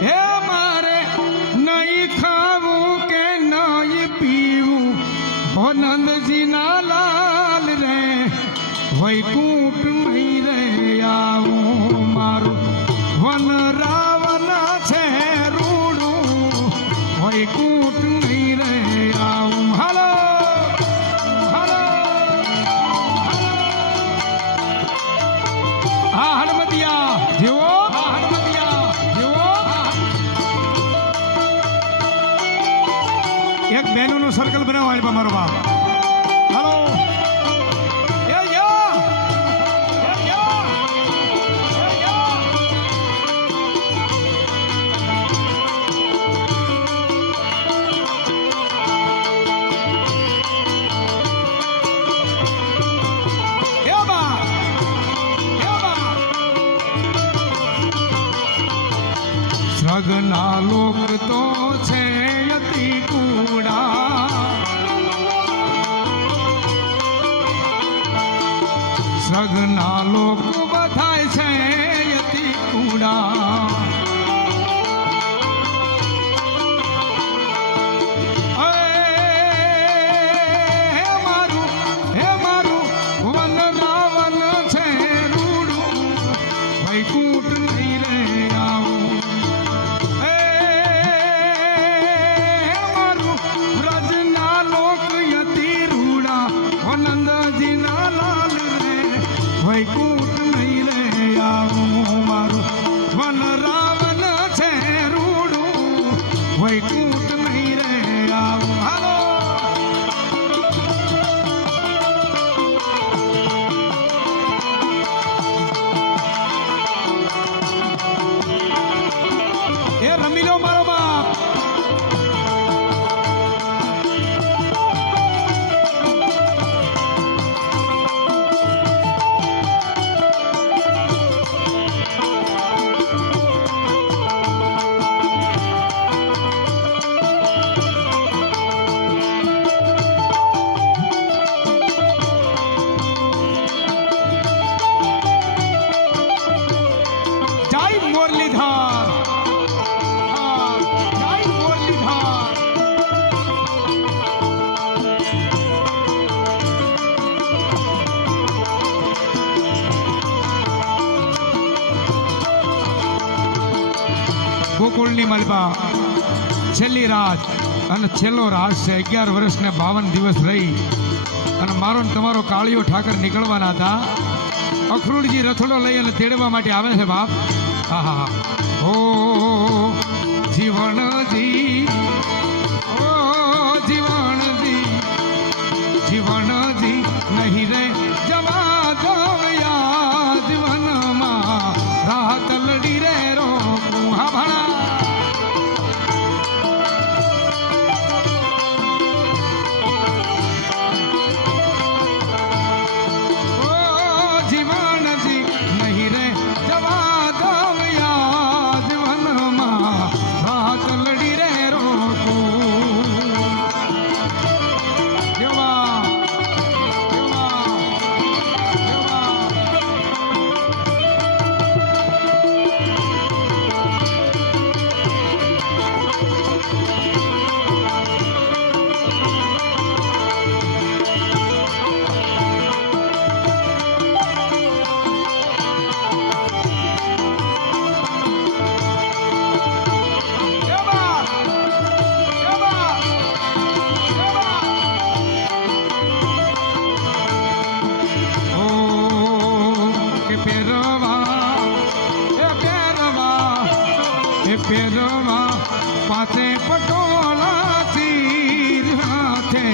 હે મારે નહીં ખાવું કે નહીં પીવું હો નંદજીના લાલ રે વૈકુંઠ નહીં રે આવું મારું વન રાવણ છે રૂડું વૈકુંઠ નહીં રે આવું હાલો હાલો હા હનુમતિયા જેવો હા હનુમતિયા જેવો એક બહેનોનું સર્કલ બનાવો આલ્બા મારો બાપ હાલો સગના લોક તો છે યતિ કુડા સગના લોક બધાય છે યતિ કુડા હે મારું વન રાવણ છે રૂડું વૈકુંઠ નહીં રે આવું નંદજીના લાલ રે વૈકુંઠ નહીં રે આવું મારું વન રાવણ છે રૂડું વૈકુંઠ નહીં રે આવું હાલો એ રમી લો મારો બાપ મુરલીધર જય મુરલીધર ગોકુળની માલપા છેલ્લી રાત અને છેલ્લો રાત છે 11 વર્ષ ને 52 દિવસ રહી અને મારો ને તમારો કાળિયો ઠાકર નીકળવાના હતા અખરૂડજી રથડો લઈ અને તેડવા માટે આવે છે બાપ આહા ઓ જીવનજી ઓ જીવનજી જીવનજી નહીં રે જવા દવ્યા જીવનમાં રાહત લડી રે રોકું હા ભણા પેરવા પાથે પટોળા તીર હાથે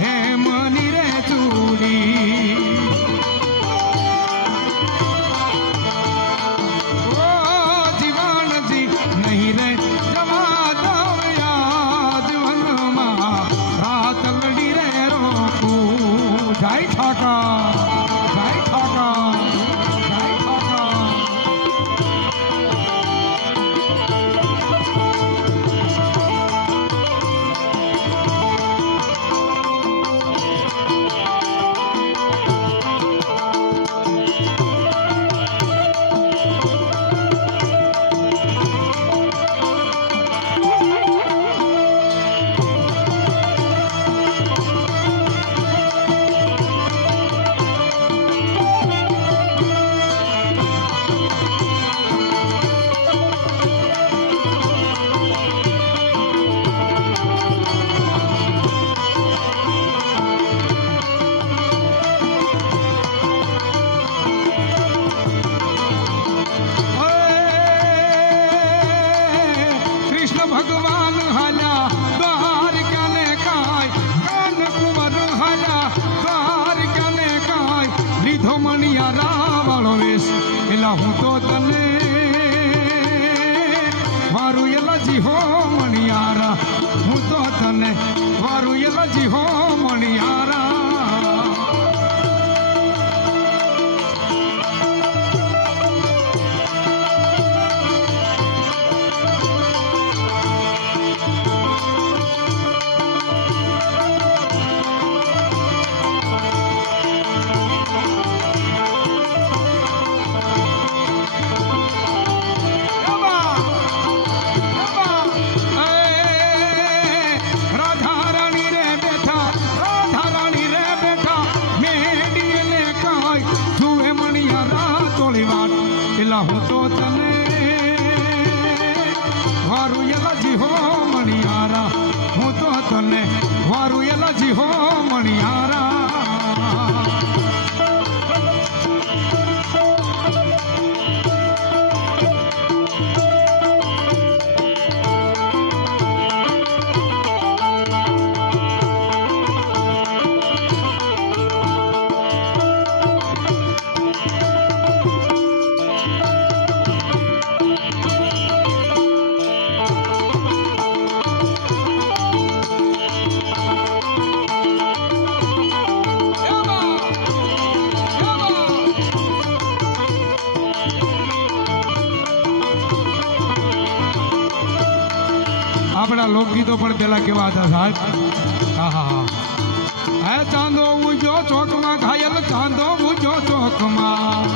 હે મની રે ચૂડી ઓ જીવનજી નહીં રે જવા દવ્યા જીવનમાં રાત લડી રે રોકું જય ઠાકર જય ઠાકર જય ઠાકર વારું એલજી હો મણિયારા હું તો તને વારું એલજી હો મણિયારા હું તો તને વારું એલજી હો મણિયારા હું તો તને વારું એલજી હો મણિયારા આપણા લોકગીતો પણ પેલા કેવા હતા સાહેબ હા હે ચાંદો ઉજો ચોકમાં ઘાયલ ચાંદો ઉજો ચોકમાં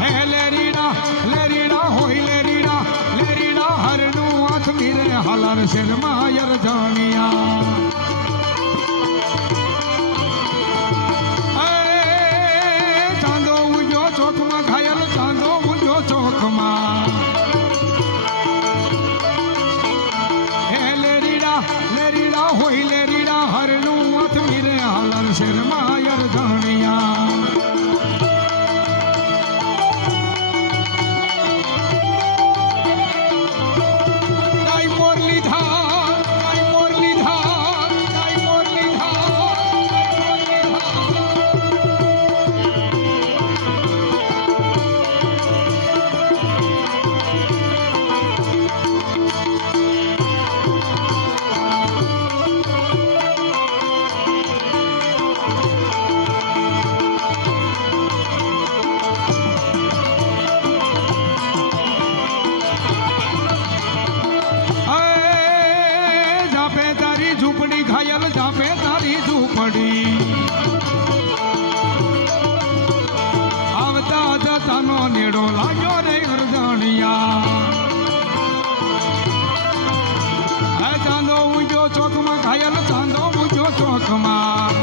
હે લેરીડા હોય લેરીડા હરનું હાથ મીરે હાલર શેરમાં યર જાણિયા ચાંદો ઉજો ચોકમાં ઘાયલ ચાંદો ઉજો ચોકમાં હોય લેરીડા હરનું હાથ મીરે હાલર શેરમાં યર જાણિયા ઝૂંપડી ઘાયલ જાપે તારી ઝૂંપડી આવતા જતાનો નેડો લાગ્યો રે અરજાણિયા હે ચાંદો ઉજો ચોકમાં ઘાયલ ચાંદો ઉજો ચોકમાં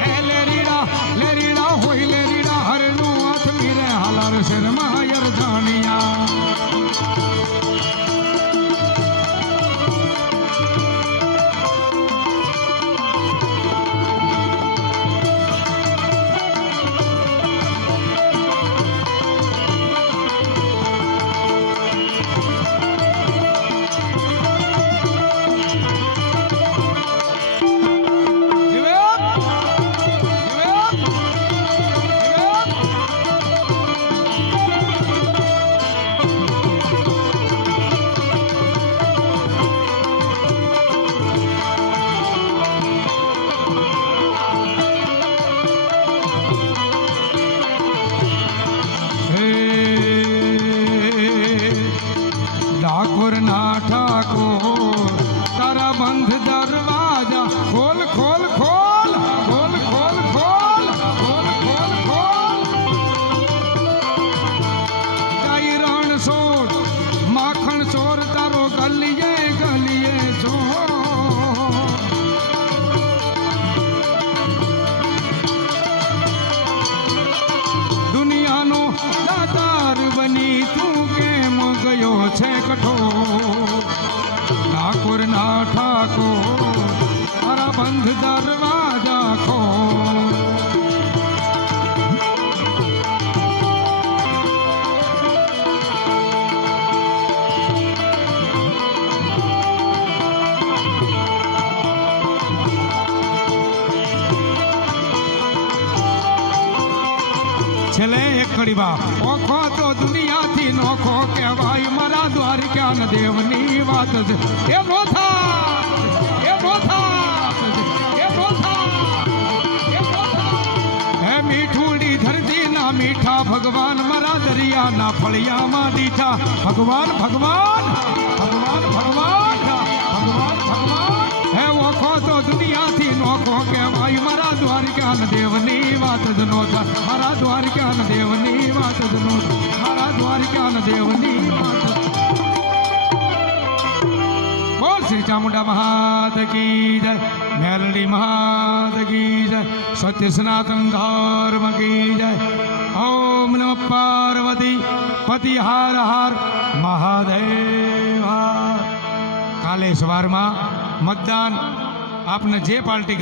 હે લેરીડા હોય લેરીડા હરનું હાથ મીરે હાલર શેરમાં અરજાણિયા છે કઠોર ઠાકોર ના ઠાકોર તારા બંધ દરવાજા ખોલ છેલ્લે એક કડીબા ઓખો તો દુનિયાથી નોખો કેમ દ્વારિકા દેવની વાત છે. એ નોથા, એ નોથા, એ નોથા, એ નોથા. હે મીઠુડી ધરતીના મીઠા ભગવાન મારા દરિયાના ફળિયામાં દીઠા. ભગવાન ભગવાન ભગવાન ભગવાન ભગવાન ભગવાન. હે ઓખો તો દુનિયાથી નોખો કહેવાય મારા દ્વારિકા દેવની વાત જ નો થાય. મારા દ્વારિકા દેવની વાત જ નો થાય. મારા દ્વારિકા દેવની વાત. બોલ શ્રી ચામુંડા મહાદ કી જય, મેલડી મહાદ કી જય, સત્ય સનાતન ધર્મ કી જય. ઓમ નમઃ પાર્વતી પતિ હાર હાર મહાદેવ. કાલે સવારમાં મતદાન આપને જે પાર્ટી